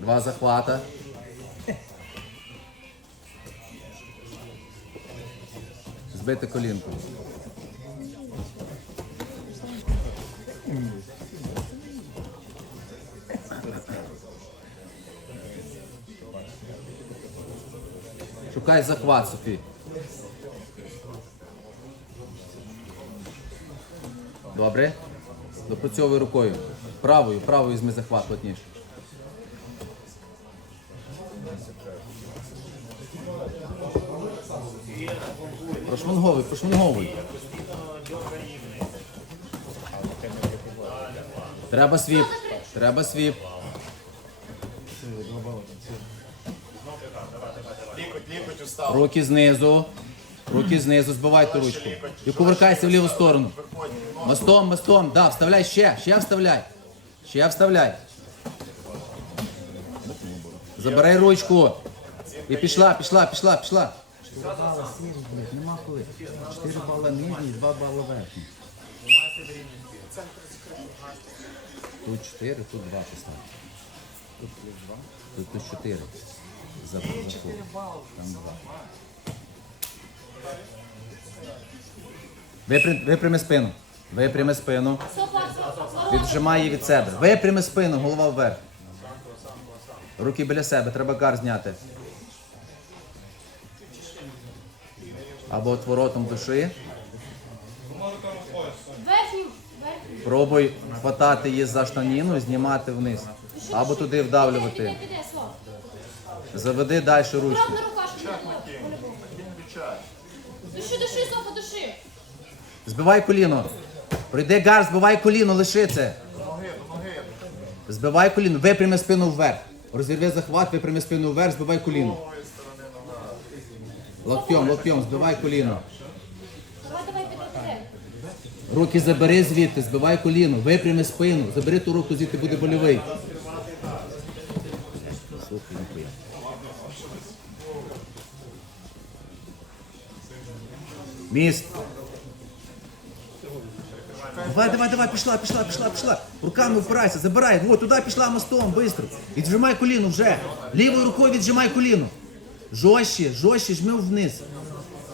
Два захвата. Збити колінку. Шукай захват, Софі. Добре. Допрацьовуй рукою. Правою, правою візьми захват плотніше. Прошманговуй, прошманговуй. Треба свіп. Треба свіп. Руки знизу. Руки знизу, збивай ту ручку. І кувыркайся в ліву сторону. Мостом, мостом, да, вставляй ще, ще вставляй. Ще вставляй. Забирай ручку. І пішла, пішла, пішла, пішла. Нема коли. Чотири бали нижні, два бали верхні. Тут чотири, тут два поставь. Тут два? Тут, тут чотири. За, за? Там два. Випрям, випрями спину. Випрями спину. Віджимай її від себе. Випрями спину, голова вверх. Руки біля себе, треба гар зняти. Або отворотом душі. Пробуй хватати її за штаніну, знімати вниз. Або туди вдавлювати. Заведи далі ручку. Души, души, Софа, души. Збивай коліно. Пройди гар, збивай коліно, лиши це. Збивай коліно, випрями спину вверх. Розірви захват, випрями спину вверх, збивай коліно. Локтем, локтем, збивай коліно. Давай, давай, піде, піде. Руки забери звідти, збивай коліно, випрями спину, забери ту руку звідти буде больовий. Міст. Давай, давай, давай, пішла, пішла, пішла, пішла. Руками впирайся, забирай. Вот, туди пішла мостом, быстро. Віджимай коліно вже. Лівою рукою віджимай коліно. Жорстче, жорстче, жми вниз.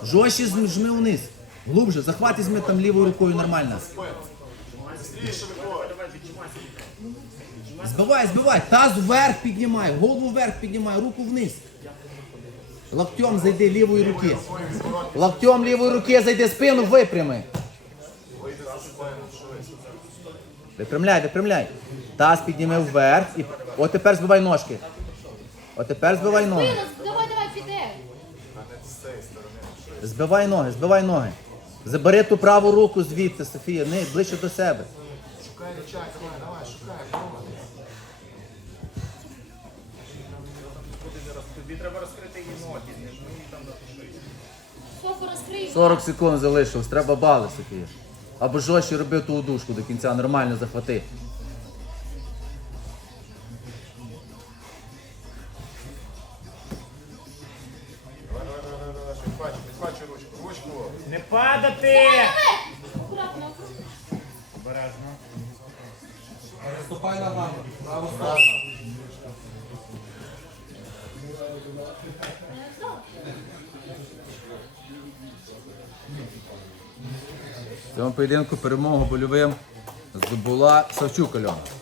Жорстче жми вниз. Глубже, захват візьми там лівою рукою нормально. Збивай, збивай, таз вверх піднімай, голову вверх піднімай, руку вниз. Локтем зайди лівої руки. Локтем лівої руки зайди, спину випрями. Випрямляй, випрямляй. Таз підніми вверх. І... От тепер збивай ножки. От тепер збивай ноги. Давай, давай, піде. Збивай ноги, збивай ноги. Забери ту праву руку звідти, Софія, не, ближче до себе. Шукай рычаг, давай, давай, шукай. Тобі треба розкрити її ноги, не жми її там до душі. Розкрий. 40 секунд залишилось, треба бали, Софія. Або жорстче роби ту удушку до кінця, нормально захвати. Давай, давай, давай, давай, підхвачуй, підхвачуй ручку. Ручку. Не падати! Давай, Акуратно. Обережно. В цьому поєдинку перемогу больовим здобула Савчук Альона.